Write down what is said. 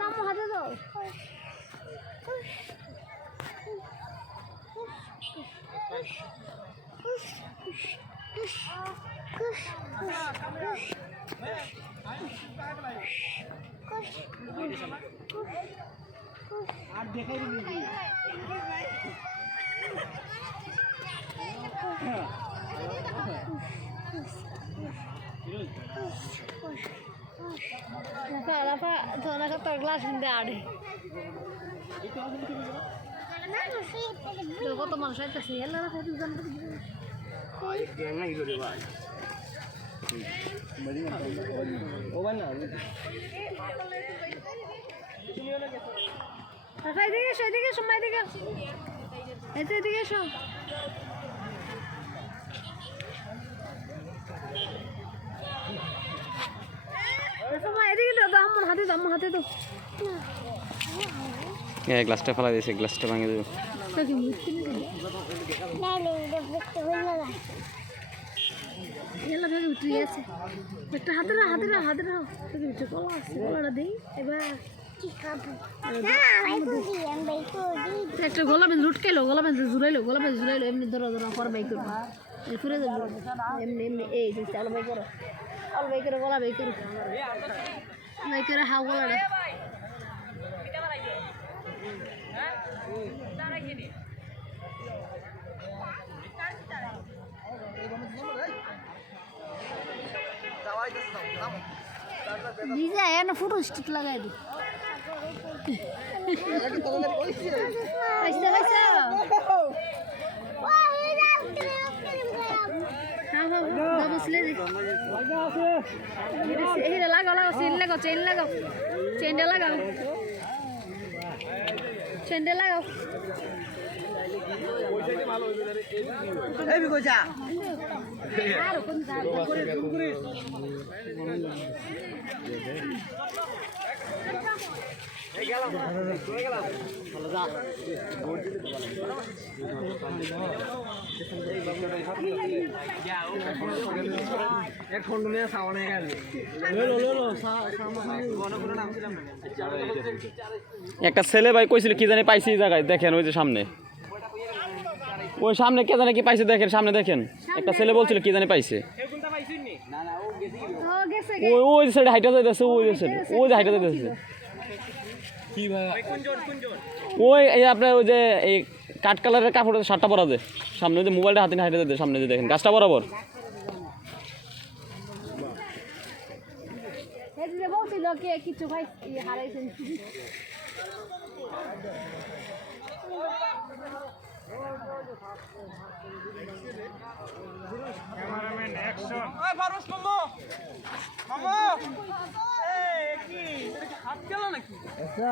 নাম হাতে দাও। Rafa, Rafa, তোরা কত গ্লাস কিনতে আড়ে তো কত মানুষ আইতেছে এলা রাখা দুজন এদিকে এসো এদিকে এসো মা এদিকে এতে এদিকে এসো রাফা মা এদিকে দাও দাও আমার হাতে আমার হাতে দাও। এ গ্লাসটা ফেলা দিয়েছে গ্লাসটা ভাঙে দেবো। একটা হাতে রাখ হাতে রাখ হাতে রাখ দেখি উঠে কলা আছে কলাটা দিই। এবার একটা গোলা বেঁধে লুটকাইলো গোলা বেঁধে ঝুলাইলো গোলা বেঁধে ঝুলাইলো এমনি ধরো ধরো পরে বাই করব ঘুরে যাব। এমনি এমনি এই যে চাল করো। চাল বাই করো গলা বাই করো। বাই করে হাও গলাটা ভিজা এনে ফটো স্টিক লাগাই দি। পাইছে পাইছে লাগাও লাগাও চেন লাগাও চেন লাগাও চেনটা লাগাও চেনটা লাগাও আর একটা ছেলে ভাই কইছিল কি জানি পাইছে এই জায়গায় দেখেন ওই যে সামনে। ওই সামনে কে জানে কি পাইছে দেখেন সামনে দেখেন। একটা ছেলে বলছিল কি জানি পাইছে। ও ওই ওই সাইডে হাইটা যাইতেছে ওই যে সাইডে ওই যে হাইটা যাইতেছে। ওই এই আপনার ওই যে এই কাঠ কালারের কাপড় শার্টটা পরা যায় সামনে যে মোবাইলটা হাতে হাইটা যাইতে সামনে যে দেখেন গাছটা বরাবর। এদিকে বলছিল কে কিছু ভাই হারাইছেন ক্যামেরাম্যান অ্যাকশন ওই ফারুস মামা মামা এই কি হাত গেল নাকি? আচ্ছা।